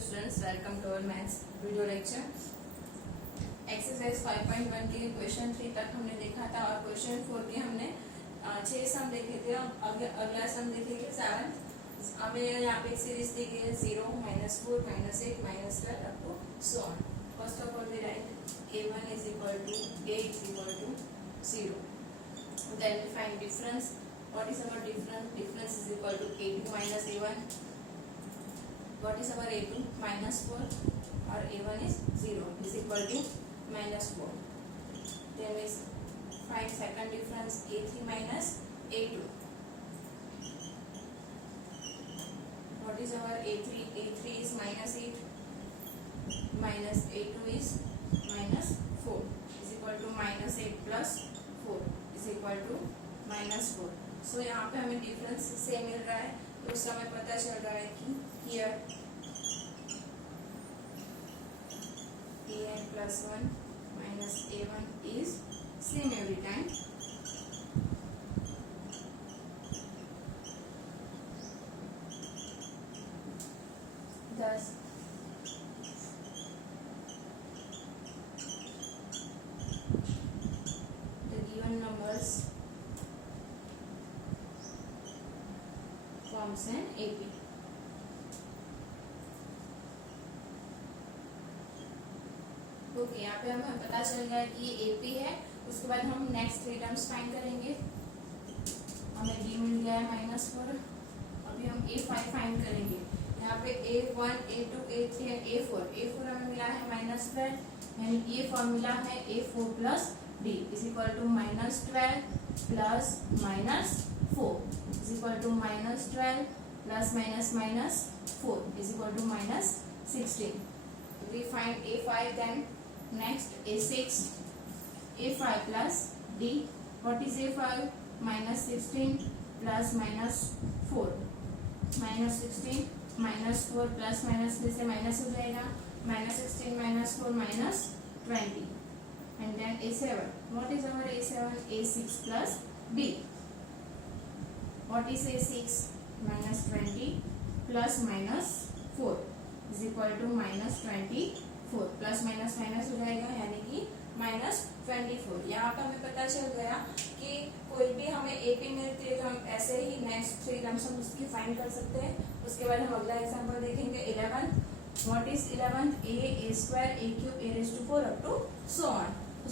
students, welcome to our maths video lecture. Exercise 5.1 के question 3 तक हमने देखा था और क्वेश्चन 4 के हमने 6 सम देखे थे। अब अगला सम देखेंगे 7। हमें यहाँ पे एक सीरीज दी गई है 0, -4, -8, -12 up to so on. First of all we write a1 is equal to a is equal to 0. Then we find difference. What is our difference? Difference is equal to a2 minus a1. What is our a2? -4 और a1 is 0 is equal to -4. Then we find second difference a3 minus a2. What is our a3? a3 is -8 minus a2 is -4 is equal to -8 plus 4 is equal to -4. So यहाँ पे हमें difference same मिल रहा है तो उस समय पता चल रहा है कि here an plus 1 minus a1 is same every time. Thus the given numbers forms an AP. Okay, यहाँ पे हमें पता चल गया कि ये AP है। उसके बाद हम नेक्स्ट 3 टर्म्स फाइंड करेंगे। हमें D मिल गया है -4। अभी हम A5 फाइंड करेंगे। यहाँ पे A1, A2, A3 और A4। A4 हमें मिला है -12, यानी ये फॉर्मूला है A4 plus D is equal to -12 plus -4 is equal to -12 plus -4 is equal to -16. We find A5 then. Next A6, A5 plus D. What is A5? -16 plus -4. -16 -4 plus minus में से minus हो जाएगा। -16 -4 -20. And then A7. What is our A7? A6 plus D. What is A6? -20 plus -4 is equal to -24. Plus minus minus हो जाएगा यानी कि -24। यहाँ पे हमें पता चल गया कि कोई भी हमें एपी मिलती है तो हम ऐसे ही नेक्स्ट 3 टर्म्स हम उसकी फाइंड कर सकते हैं। उसके बाद हम अगला एग्जांपल देखेंगे 11। What is 11? a square a cube a raised to 4 up to so on.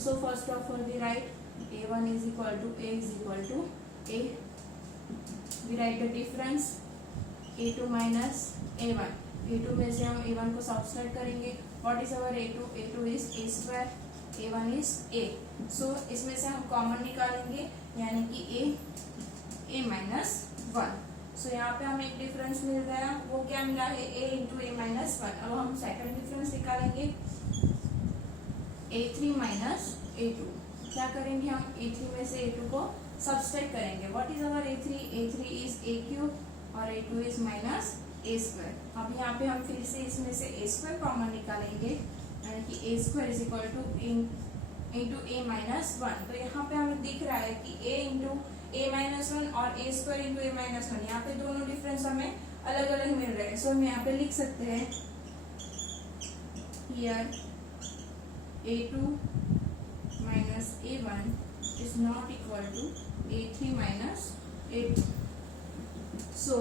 So first of all we write a1 is equal to a is equal to a. We write the difference a2 minus a1. a2 में से हम a1 को subtract करेंगे। What is our a2? a2 is a square, a1 is a. So इसमें से हम common निकालेंगे यानी कि a minus 1. So यहाँ पे हमें एक डिफरेंस मिल गया। वो क्या मिला है? a into a minus 1. अब हम सेकंड डिफरेंस निकालेंगे a3 minus a2. क्या करेंगे हम? a3 में से a2 को सब्ट्रैक्ट करेंगे। What is our a3? a3 is a cube और a2 is minus a square. अब यहाँ पे हम फिर से इसमें से a स्क्वायर कॉमन निकालेंगे यानी कि a square is equal two into a minus 1। तो यहाँ पे हमें दिख रहा है कि a इंटू a माइनस 1 और a square into a minus 1, यहाँ पे दोनों डिफरेंस हमें अलग अलग मिल रहे हैं। सो हम यहाँ पे लिख सकते हैं here a2 minus a1 is not equal to a3 minus a2. So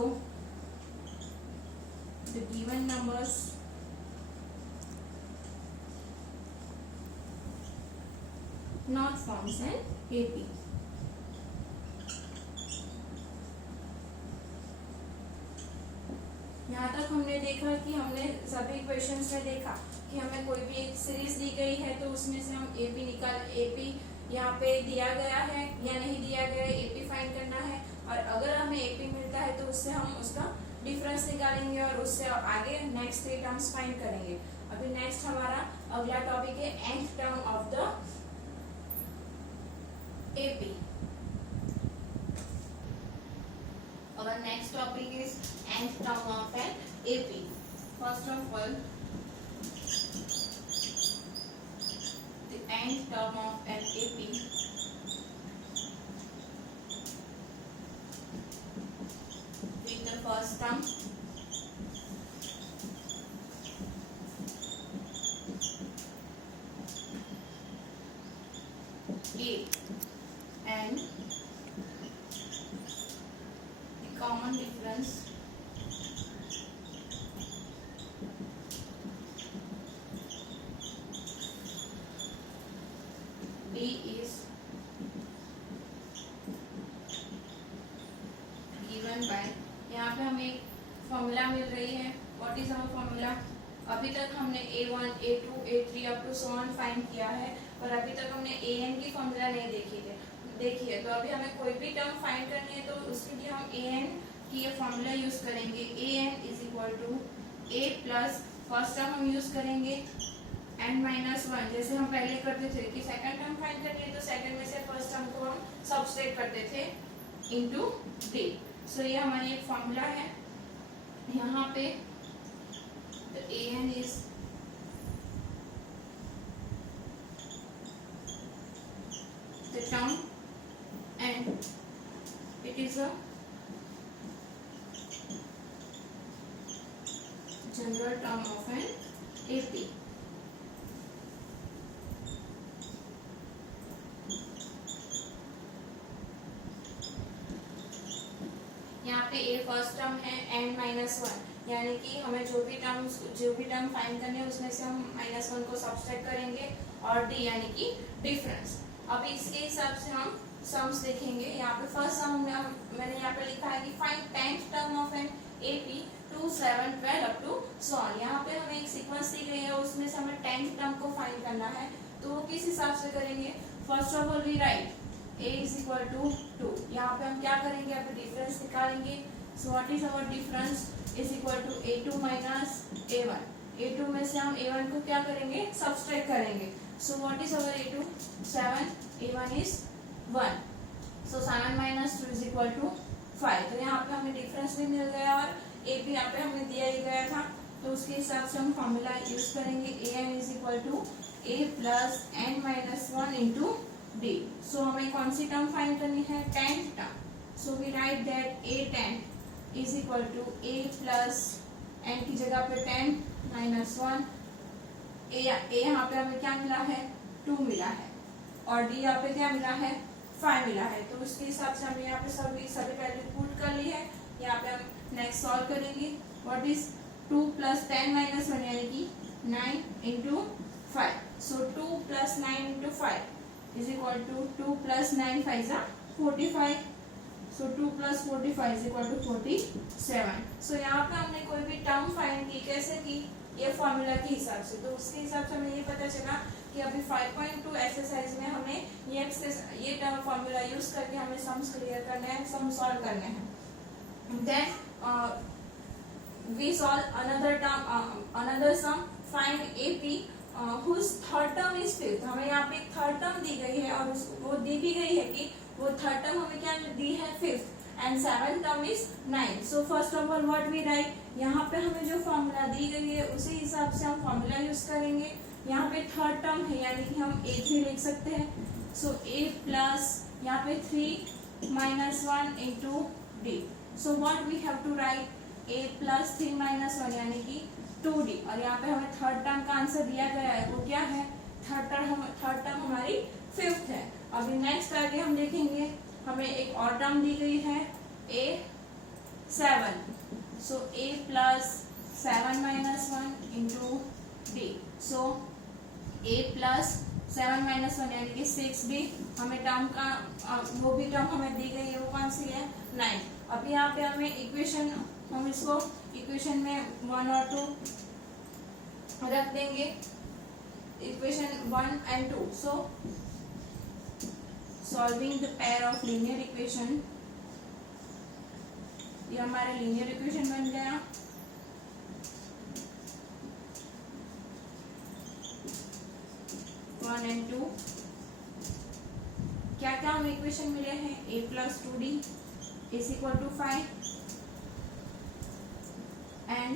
the given numbers not forms an AP. यहाँ तक हमने देखा कि हमने सभी क्वेश्चंस में देखा कि हमें कोई भी एक सीरीज दी गई है तो उसमें से हम AP यहाँ पे दिया गया है या नहीं दिया गया है, AP फाइंड करना है। और अगर हमें AP मिलता है तो उससे हम उसका डिफरेंस निकालेंगे और उससे आगे नेक्स्ट 3 टर्म्स फाइंड करेंगे। अभी नेक्स्ट हमारा अगला टॉपिक है nth term of the AP. Our next topic is nth term of an AP. First of all, the nth term of an AP with the first term formula मिल रही है। What is our formula? अभी तक हमने A1, A2, A3 up to so on find किया है, पर अभी तक हमने AN की फॉर्मूला नहीं देखी है। तो अभी हमें कोई भी टर्म फाइंड करनी है तो उसके लिए हम AN की ये फॉर्मूला यूज करेंगे। AN is equal to A plus first term हम यूज करेंगे n-1, जैसे हम पहले करते थे कि सेकंड टर्म फाइंड करनी है तो सेकंड में से फर्स्ट टर्म को हम सबट्रैक्ट करते थे इनटू d। सो ये हमारी एक फॉर्मूला है यहाँ पे। तो AN is the term and it is a general term of an AP. यहाँ पे A फर्स्ट टर्म है n-1, यानी कि हमें जो भी टर्म फाइंड करनी है उसमें से हम -1 को सब्ट्रैक्ट करेंगे, और D यानी कि डिफरेंस। अभी इसके हिसाब से हम सम्स देखेंगे। यहाँ पे फर्स्ट सम मैंने यहाँ पे लिखा है कि find 10th term of an AP 2, 7, 12 up to so on. यहाँ पे हमें एक सीक्वेंस दी गई है, उसमें से हमें 10th टर्म को फाइंड करना है। तो वो किस हिसाब से करेंगे? First of all we write A is equal to 2। यहाँ पे हम क्या करेंगे? यहाँ पे डिफरेंस निकालेंगे। So what is our difference? Is equal to A2 minus A1। A2 में से हम A1 को क्या करेंगे? सब्ट्रैक्ट करेंगे। So what is our A2? 7, A1 is 1। So 7 minus 2 is equal to 5। तो यहाँ पे हमें डिफरेंस भी मिल गया और A भी यहाँ पे हमें दिया ही गया था, तो उसके हिसाब से हम फॉर्मूला यूज करेंगे। AN is equal to A plus n-1 into D। So हमें कौन सी टर्म फाइंड करनी है? 10th term. So we write that A10 is equal to A plus n की जगह पे 10 माइनस 1। A यहाँ पे हमें क्या मिला है? 2 मिला है, और D यहाँ पे क्या मिला है? 5 मिला है। तो उसके हिसाब से हमने यहाँ पे सभी वैल्यू पुट कर ली है। यहाँ पे हम नेक्स्ट सॉल्व करेंगे। व्हाट इज 2 प्लस 10 माइनस 1 यानी कि 9 into 5। So 2 plus 9 into 5 is equal to 2 plus 9 5 45। So 2 plus 45 is equal to 47। So यहाँ पे हमने कोई भी टर्म फाइंड की, कैसे की? ये फॉर्मूला के हिसाब से। तो उसके हिसाब से हमें ये पता चला कि अभी 5.2 एक्सरसाइज में हमें ये टर्म फॉर्मूला यूज करके हमें सम्स क्लियर करने हैं, सम सॉल्व करने हैं। Then we solve another sum, find AP whose third term is 5th। हमें यहाँ पे थर्ड टर्म दी गई है और वो दी भी गई है कि वो थर्ड टर्म हमें क्या दी है? 5th, and 7th term is 9। So first of all what we write? यहाँ पे हमें जो फॉर्मूला दी गई है उसी हिसाब से हम फॉर्मूला यूज करेंगे। यहाँ पे थर्ड टर्म है यानी कि हम A3 लिख सकते हैं। सो A प्लस यहाँ पे 3 minus 1 into D। So what we have to write? A plus 3 minus 1 यानी कि 2D। और यहाँ पे हमें थर्ड टर्म का आंसर दिया गया है, वो क्या है? थर्ड टर्म हमारी 5th है। अभी नेक्स्ट आगे हम देखेंगे, हमें एक और टर्म दी गई है A7। So A plus 7 minus 1 into D। So A plus 7 minus 1 यानी कि 6D। हमें टर्म का वो भी टर्म हमें दी गई है, वो कौन सी है? 9। अभी यहाँ पे हमें इक्वेशन, हम इसको इक्वेशन में 1 और 2 रख देंगे, equation 1 and 2। So solving the pair of linear equation, ये हमारे लीनियर इक्वेशन बन गया। एंड 2 क्या क्या हमें इक्वेशन मिले हैं? A plus 2D is equal to 5 and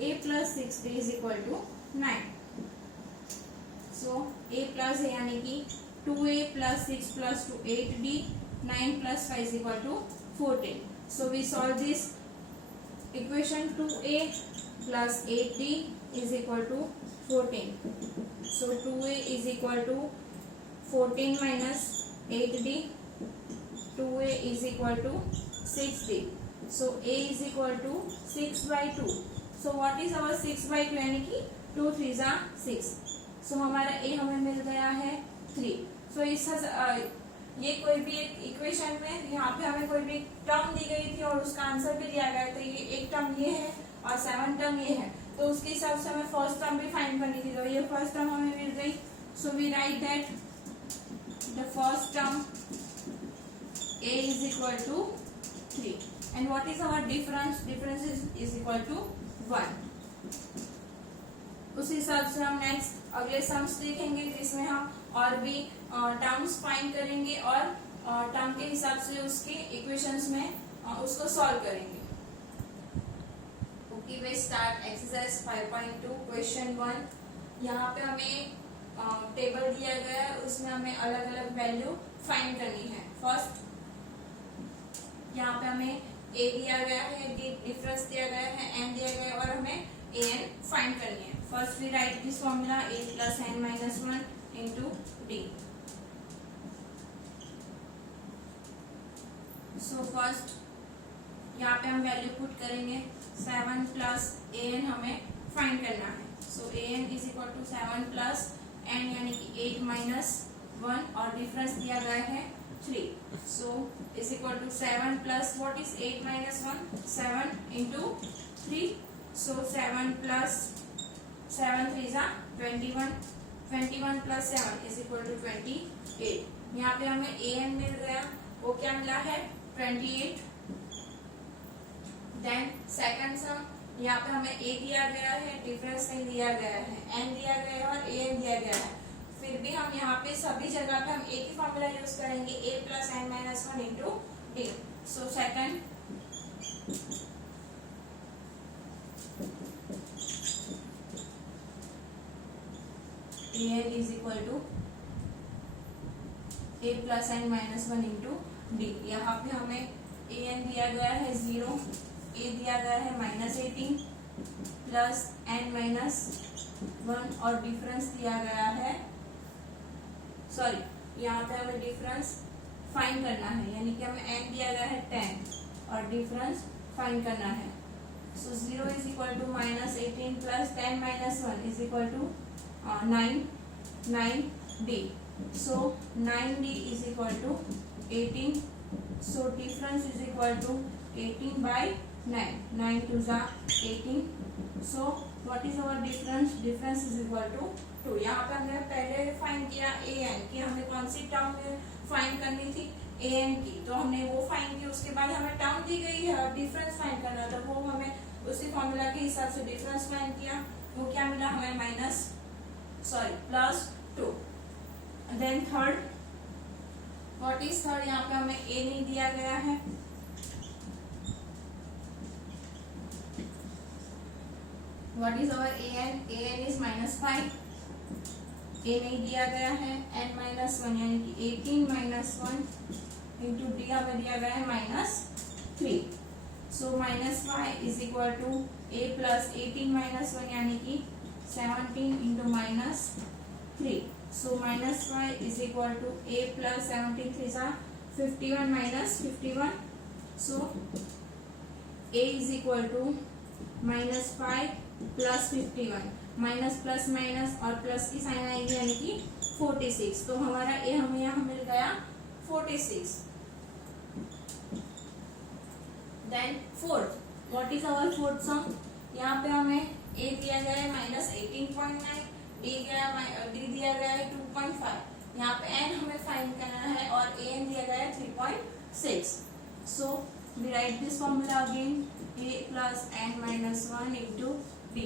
A plus 6D is equal to 9। So A plus है यानी कि 2A plus 6 plus 2 8D, 9 plus 5 is equal to 14। So we solve this equation. 2A plus 8D is equal to 14। So 2A is equal to 14 minus 8D. 2A is equal to 6D. So A is equal to 6 by 2. So what is our 6 by 2? यानी कि 2 3s are 6. So हमारा A हमें मिल गया है 3. So ये कोई भी एक इक्वेशन में यहाँ पे हमें कोई भी टर्म दी गई थी और उसका आंसर भी दिया गया, तो ये एक टर्म ये है और 7 टर्म ये है, तो उसके हिसाब से हमें फर्स्ट टर्म भी फाइंड करनी थी, तो ये फर्स्ट टर्म हमें मिल गई। So we write that the first term a is equal to 3 and what is our difference is equal to 1। उस हिसाब से हम नेक्स्ट अगले सम्स देखेंगे जिसमें हम और भी टर्म्स फाइंड करेंगे और टर्म के हिसाब से उसके इक्वेशंस में उसको सॉल्व करेंगे। ओके, वे स्टार्ट एक्सरसाइज 5.2 क्वेश्चन 1। यहाँ पे हमें टेबल दिया गया है, उसमें हमें अलग अलग वैल्यू फाइंड करनी है। फर्स्ट यहाँ पे हमें a दिया गया है, डिफरेंस दिया गया है, n दिया गया है और हमें an फाइंड करनी है। First we write this formula a plus n minus 1 into d। So first यहाँ पे हम वैल्यू पुट करेंगे, 7 प्लस an हमें फाइंड करना है। So an is equal to 7 plus n यानी कि 8 माइनस 1 और डिफरेंस दिया गया है 3। So is equal to 7 plus what is 8 minus 1? 7 into 3. So 7 plus 7 3s are 21. 21 plus 7 is equal to 28. यहाँ पे हमें an मिल गया, वो क्या मिला है 28। Then second sum, यहाँ पे हमें a दिया गया है, डिफरेंस नहीं दिया गया है, n दिया गया है और an दिया गया है। फिर भी हम यहाँ पे सभी जगह पे हम एक ही फॉर्मूला यूज करेंगे, a plus n minus 1 into D. So second an is equal to a plus n minus 1 into D. यहाँ पे हमें an दिया गया है 0, a दिया गया है -18 प्लस n माइनस 1 और डिफरेंस दिया गया है, सॉरी यहाँ पे हमें डिफरेंस फाइंड करना है, यानी कि हमें n दिया गया है 10 और डिफरेंस फाइंड करना है। So 0 is equal to -18 plus 10 minus 1 is equal to 9d। So 9d is equal to 18। So difference is equal to 18 by 9, 9 2s are 18। So what is our difference? Difference is equal to 2। यहाँ पे हमने पहले find किया an की, हमें कौन सी term find करनी थी an की, तो हमने वो फाइंड की। उसके बाद हमें टर्म दी गई है और डिफरेंस फाइंड करना था, वो हमें उसी फॉर्मूला के हिसाब से डिफरेंस फाइंड किया। वो क्या मिला हमें +2। Then third, what is third? यहाँ पे हमें a नहीं दिया गया है, what is our an is -5, a नहीं दिया गया है, n माइनस 1 यानी कि 18 माइनस 1 इंटू डी हमें दिया गया है -3। So -5 is equal to a plus 18 minus 1 यानी कि 17 into -3। So -5 is equal to a plus 17 3s are 51 minus 51। So a is equal to -5 plus 51, minus plus minus और plus की साइन आएगी यानी कि 46। तो हमारा a हमें यहाँ मिल गया 46। Then fourth, what is our fourth sum? यहाँ पे हमें a दिया गया है -18.9, d दिया गया है 2.5। यहाँ पे n हमें फाइंड करना है और an दिया गया है 3.6। So we write this formula again, a plus n minus 1 into d।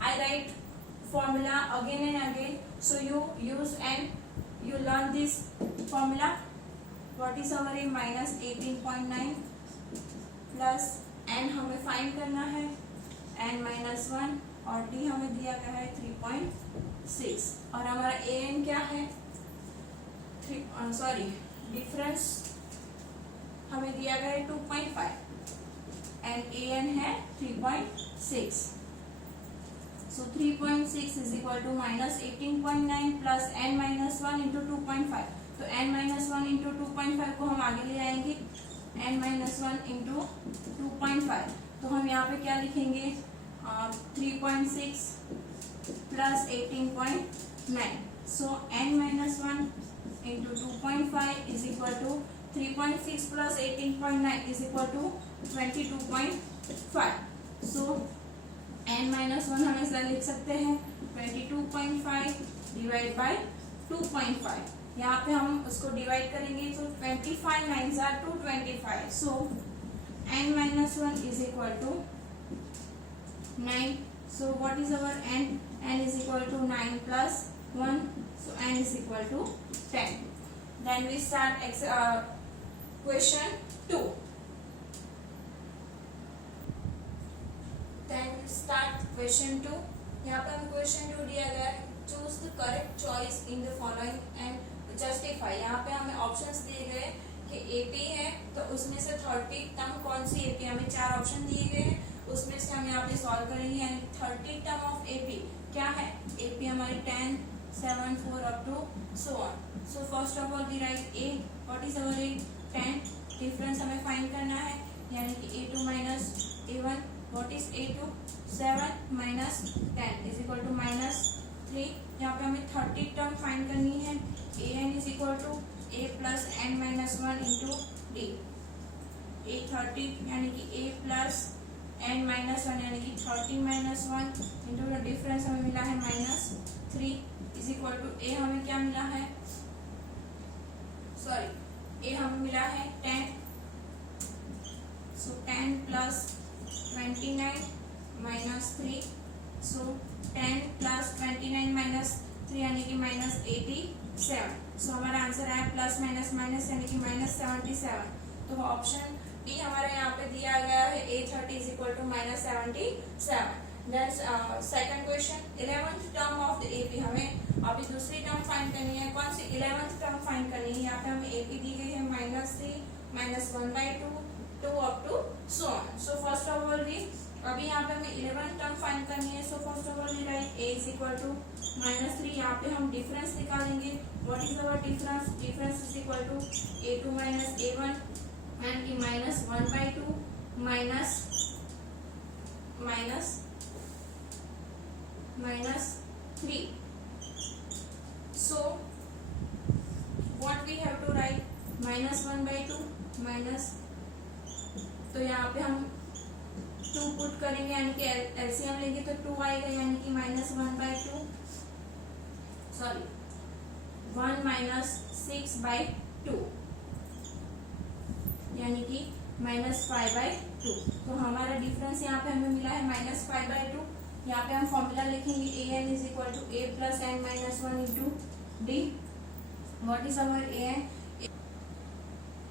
I write formula again and again, so you use and you learn this formula. What is our a? -18.9 plus n हमें find करना है, n minus 1 और d हमें दिया गया है 3.6 और हमारा an क्या है? डिफरेंस हमें दिया गया है 2.5 एंड an है 3.6। So 3.6 is equal to -18.9 plus n minus 1 into 2.5। तो n minus 1 into 2.5 को हम आगे ले आएंगे, n minus 1 into 2.5। तो हम यहाँ पे क्या लिखेंगे? 3.6 plus 18.9। So n minus 1 into 2.5 is equal to 3.6 plus 18.9 is equal to 22.5। 5। So n minus 1 हम ऐसा लिख सकते हैं 22.5 डिवाइड बाय 2.5। यहाँ पे हम उसको डिवाइड करेंगे तो 25 9s are 225। So n minus 1 is equal to 9। so what is our n? n is equal to 9 plus 1, so n is equal to 10। then we start question 2। then we start question 2। यहाँ पे हमें question 2 दिया गया है, choose the correct choice in the following and justify। यहाँ पे हमें options दिए गए कि AP है तो उसमें से 30 टर्म कौन सी AP, हमें 4 ऑप्शन दिए गए हैं, उसमें से हम यहाँ पे सॉल्व करेंगे। यानी 30 टर्म ऑफ AP क्या है? AP हमारी 10 7 4 up to so on. So first of all we write A। What is our A? 10। Difference हमें फाइंड करना है, यानी कि A2 minus A1। What is A2? 7 minus 10 is equal to minus 3। यहाँ पे हमें 30 टर्म फाइंड करनी है। An is equal to a plus n minus 1 into D. a 30 यानी कि a प्लस n माइनस 1 यानी कि 30 माइनस 1 इंटू द डिफरेंस हमें मिला है minus 3 is equal to a हमें क्या मिला है? सॉरी, a हमें मिला है 10। सो 10 प्लस 29 माइनस 3। सो 10 प्लस 29 माइनस 3 यानी कि माइनस 87। सो हमारा आंसर आया प्लस माइनस माइनस यानी कि माइनस 77। तो ऑप्शन डी हमारा यहाँ पे दिया गया है A30 is equal to minus 77। Then second question 11th term of the AP। हमें अभी दूसरी टर्म फाइंड करनी है। कौन सी? 11th टर्म फाइंड करनी है। यहाँ पे हमें AP दी गई है minus 3 minus 1/2 2 up to so on. So first of all we अभी यहाँ पे हमें 11th टर्म फाइंड करनी है। So first of all we write A is equal to minus 3। यहाँ पे हम डिफरेंस निकालेंगे। What is our difference? Difference is equal to A2 minus A1 यानी कि minus 1/2 minus minus minus 3। So what we have to write? Minus 1/2 minus, तो यहाँ पे हम 2 पुट करेंगे यानी कि एलसीएम लेंगे तो 2 आएगा यानी कि माइनस 1/2 सॉरी 1 माइनस 6/2 यानी कि माइनस 5/2। तो हमारा डिफरेंस यहाँ पे हमें मिला है माइनस 5/2। यहाँ पे हम फॉर्मूला लिखेंगे an is equal to a plus n minus 1 into D. What is our an?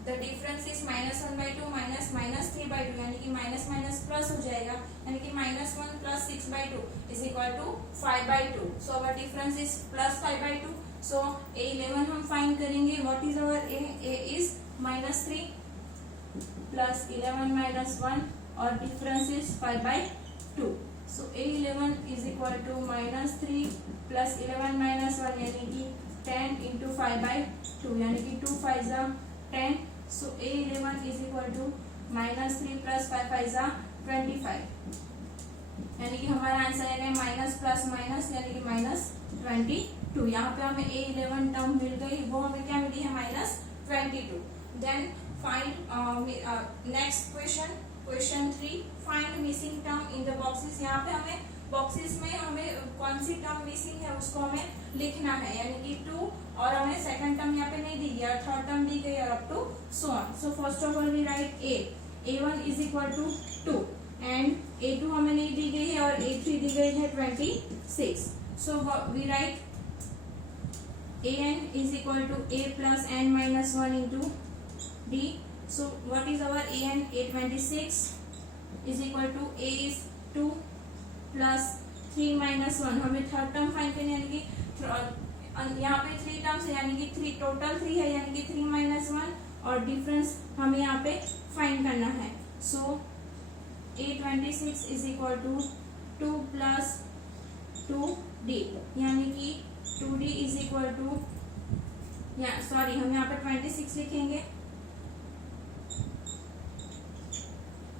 The difference is minus 1/2 minus minus 3/2 यानी कि माइनस माइनस प्लस हो जाएगा यानी कि minus 1 plus 6/2 is equal to 5/2। So our difference is plus 5/2। So A11 हम find करेंगे। What is our A? A is minus 3 plus 11 minus 1 और difference is 5/2। So A11 is equal to minus 3 plus 11 minus 1 यानी कि 10 into 5/2 यानी कि 2 5 10। So A11 is equal to minus 3 plus 5 5 25 यानी कि हमारा आंसर है माइनस प्लस माइनस यानी कि माइनस 22। यहाँ पे हमें A11 टर्म मिल गई, वो हमें क्या मिली है? Minus 22। Then find next question, question 3 find missing term in the boxes. यहाँ पे हमें बॉक्सेस में हमें कौन सी टर्म मिसिंग है उसको हमें लिखना है, यानी कि 2 और हमें सेकंड टर्म यहाँ पे नहीं दी गई और थर्ड टर्म दी गई और up to so on. So first of all we write A1 is equal to 2 and A2 हमें नहीं दी गई है और A3 दी गई है 26। So we write an is equal to a plus n minus 1 into d. So what is our an? A26 is equal to a is 2 plus 3 minus 1। हमें third term find करनी है, यानी कि यहाँ पे 3 टर्म्स है यानी कि 3 टोटल 3 है यानी कि 3 minus 1 और डिफरेंस हमें यहाँ पे फाइंड करना है। सो A26 is equal to 2 plus 2d यानी कि 2d इज इक्वल टू, या सॉरी हम यहाँ पे 26 लिखेंगे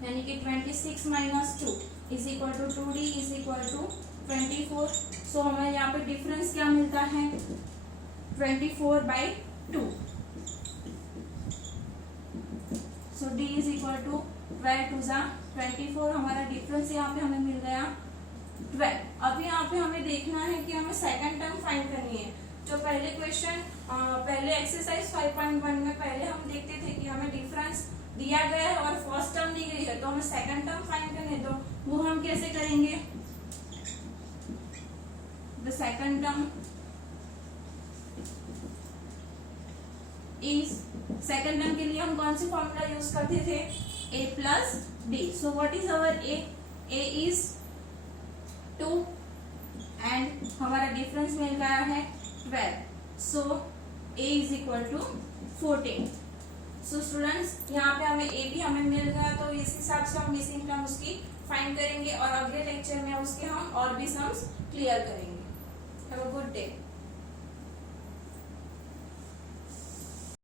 यानी कि 26 minus 2 is equal to 2d is equal to 24। So हमें यहाँ पे डिफरेंस क्या मिलता है? 24/2। So d is equal to 12 2 जा 24, हमारा डिफरेंस यहाँ पे हमें मिल गया 12। अब यहाँ पे हमें देखना है कि हमें सेकंड टर्म फाइंड करनी है। जो पहले क्वेश्चन पहले एक्सरसाइज 5.1 में पहले हम देखते थे कि हमें डिफरेंस दिया गया है और फर्स्ट टर्म दी गई है, तो हमें सेकंड टर्म फाइंड करनी है। तो वो हम कैसे करेंगे? The second term is, second term के लिए हम कौन सी फॉर्मूला यूज करते थे? a plus D. So what is our a? a is 2 and हमारा डिफरेंस मिल गया है 12। So a is equal to 14। So students यहाँ पे हमें a भी हमें मिल गया, तो इस हिसाब से हम मिसिंग टर्म उसकी फाइंड करेंगे और अगले लेक्चर में उसके हम और भी सम्स क्लियर करेंगे। Have a good day.